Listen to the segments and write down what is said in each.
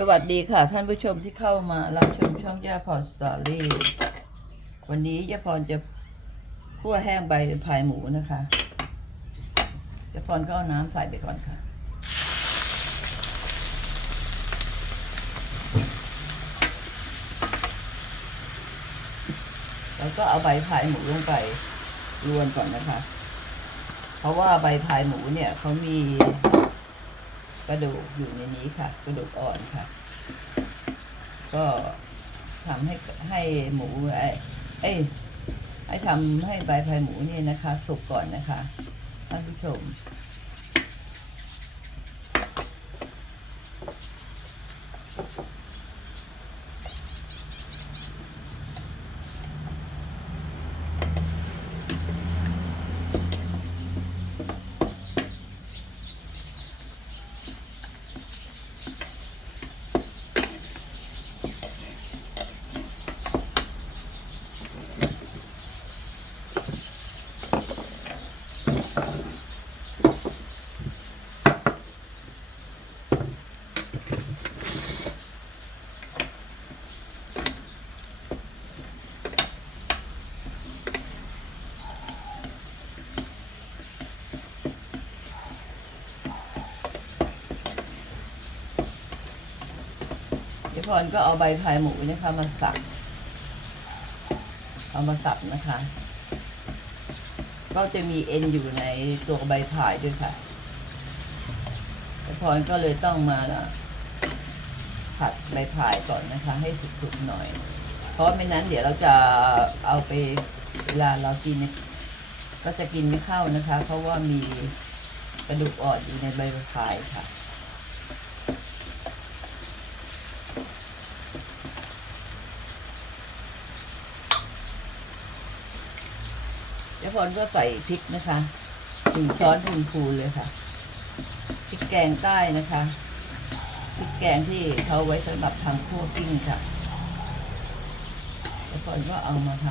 สวัสดีค่ะ ท่านผู้ชมที่เข้ามารับชมช่องย่าพรสตอรี่วันนี้ย่าพรจะคั่วแห้งใบพายหมูนะคะย่าพรก็เอาน้ำใส่ไปก่อนค่ะ แล้วก็เอาใบพายหมูลงไปรวนก่อนนะคะ เพราะว่าใบพายหมูเนี่ยเขามี กระดูกอยู่ในนี้ค่ะ กระดูกอ่อนค่ะ ก็ทำให้ให้หมูไอ้เอ้ยให้ทำให้ใบพายหมูเนี่ยนะคะ สุกก่อนนะคะท่านผู้ชม พรก็เอาใบพายหมูนะคะมาสับ เอามาสับนะคะ ก็จะมีเอ็นอยู่ในตัวใบพายด้วยค่ะพรก็เลยต้องมาผัดใบพายก่อนนะคะ ให้สุกๆหน่อย เพราะไม่นั้นเดี๋ยวเราจะเอาไปเวลาเรากินก็จะกินไม่เข้านะคะ เพราะว่ามีกระดูกอ่อนอยู่ในใบพายค่ะ เดี๋ยวพรก็ใส่พริกนะคะหนึ่งช้อนหนึ่งพูเลยค่ะพริกแกงใต้นะคะพริกแกงที่เขาไว้สำหรับทำคั่วกิ้งค่ะเดี๋ยวพรก็เอามาท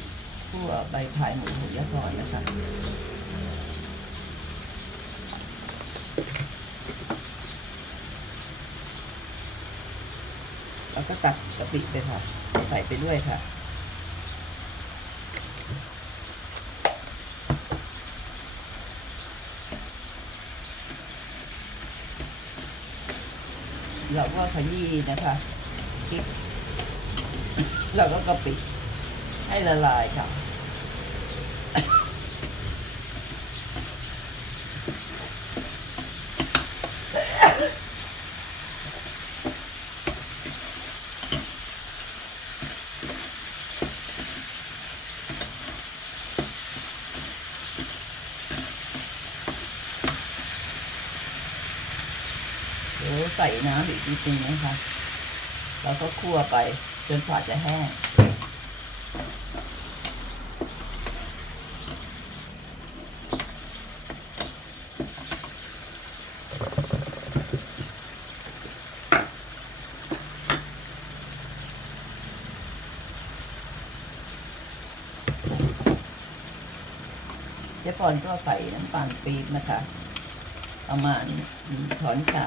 ำคั่วใบพายหมูขอยะพรนะคะแล้วก็ตักกะปิไปค่ะ ใส่ไปด้วยค่ะ เราก็ขยี้นะคะพริกแล้วก็กะปิให้ละลายค่ะ ดี๋ยวใส่น้ำอีกนิดนึงนะคะแล้วก็คั่วไปจนกว่าจะแห้ง เจ๊ปอนก็ใส่น้ำตาลปี๊บนะคะ ประมาณหนึ่งช้อนชา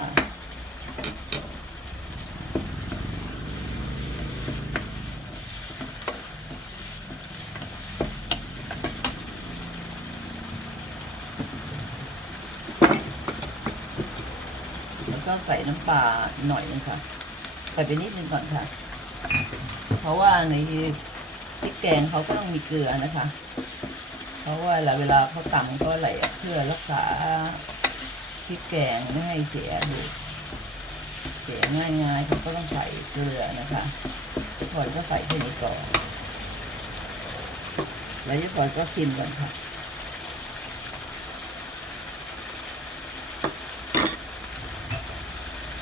แล้วก็ใส่น้ำปลาหน่อยนึงค่ะ ใส่ไปนิดนึงก่อนค่ะ เพราะว่าในพริกแกงเขาก็ต้องมีเกลือนะคะ เพราะว่าเวลาเขาตำก็ไหลเพื่อรักษาพริกแกงไม่ให้เสียดู สียง่ายๆเขาก็ต้องใส่เกลือนะคะพอยก็ใส่แค่นี้ก่อน แล้วยี่พอยก็ชิมก่อนค่ะ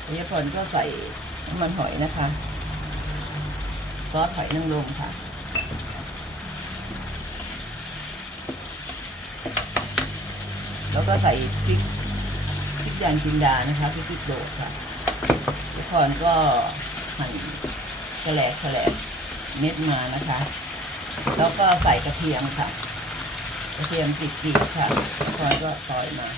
ยี่พอยก็ใส่น้ำมันหอยนะคะซอสหอยนางรมค่ะแล้วก็ใส่พริกพริกแดงจินดานะคะพริกพริกโดดค่ะ คอนก็หั่นแฉลบแฉลกเม็ดมานะคะ แล้วก็ใส่กระเทียมค่ะ กระเทียมจิกๆค่ะคอนก็ซอยมา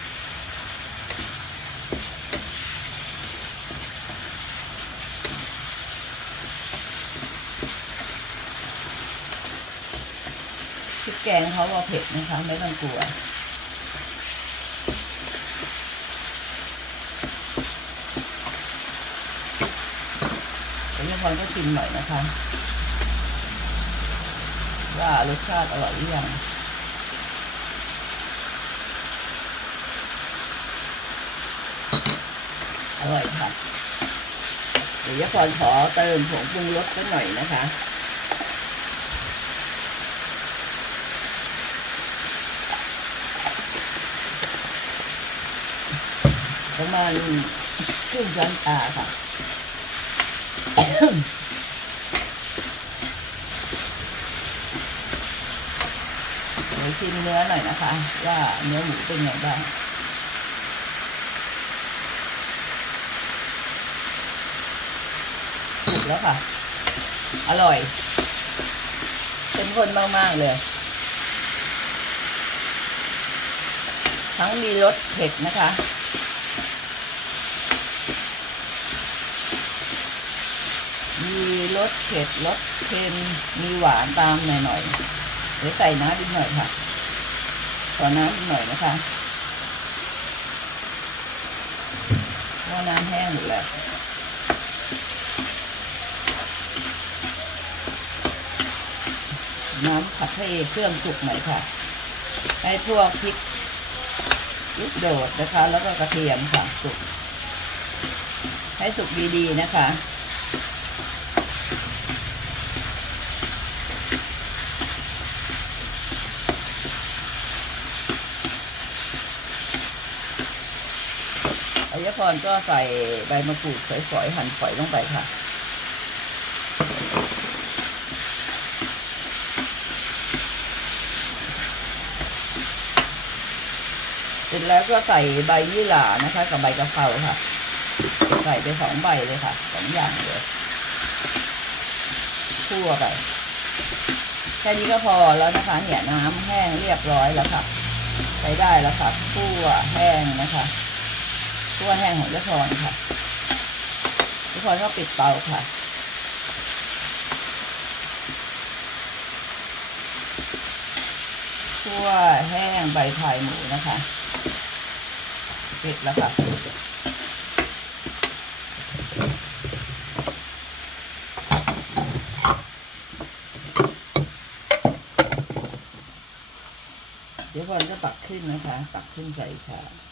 พริกแกงเขาเอาเผ็ดนะคะ ไม่ต้องกลัว พรก็ชิมหน่อยนะคะ ว่ารสชาติอร่อยหรือยังอร่อยค่ะเดี๋ยวยายพรขอเติมผงปรุงรสสักหน่อยนะคะประมาณครึ่งช้อนชาค่ะ เดี๋ยวชิมเนื้อหน่อยนะคะ ว่าเนื้อหมูเป็นไงบ้างถูกแล้วค่ะ อร่อยเป็นคนมาก ๆ เลย ทั้งมีรสเผ็ดนะคะ มีรสเผ็ดรสเค็มมีหวานตามหน่อยๆเดี๋ยวใส่น้ำอีกหน่อยค่ะขอน้ำอีกหน่อยนะคะเพราะน้ำแห้งหมดแล้วน้ำผัดให้เครื่องสุกหน่อยค่ะ ให้ทั่วพริกลูกโดดนะคะ แล้วก็กระเทียมค่ะสุก ให้สุกดีๆนะคะ พรก็ใส่ใบมะกรูดฝอยๆหั่นฝอยลงไปค่ะเสร็จแล้วก็ใส่ใบยี่หร่านะคะ กับใบกะเพราค่ะ ใส่ไปสองใบเลยค่ะสองอย่างเลยคั่วไปแค่นี้ก็พอแล้วนะคะเนี่ยน้ำแห้งเรียบร้อยแล้วค่ะใช้ได้แล้วค่ะคั่วแห้งนะคะ คั่วแห้งของยะพรค่ะยะพรก็ปิดเตาค่ะคั่วแห้งใบพายหมูนะคะเสร็จแล้วค่ะเดี๋ยวก่อนก็ตักขึ้นนะคะ ตักขึ้นใส่ค่ะคั่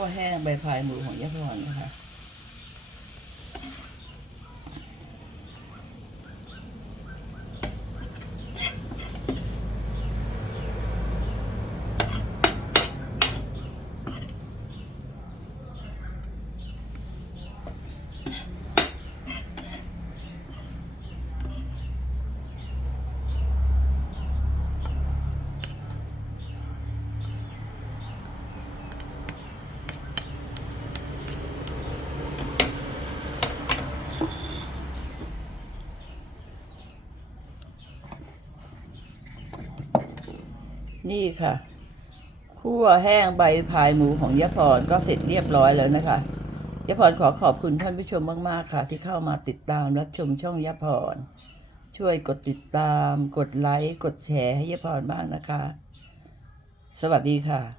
วแห้งใบพายหมูของยะพรนะคะ นี่ค่ะคั่วแห้งใบพายหมูของยะพรก็เสร็จเรียบร้อยแล้วนะคะยะพรขอขอบคุณท่านผู้ชมมาก ๆ ค่ะ ที่เข้ามาติดตามรับชมช่องยะพรช่วยกดติดตาม กดไลค์ กดแชร์ให้ยะพรบ้างนะคะ สวัสดีค่ะ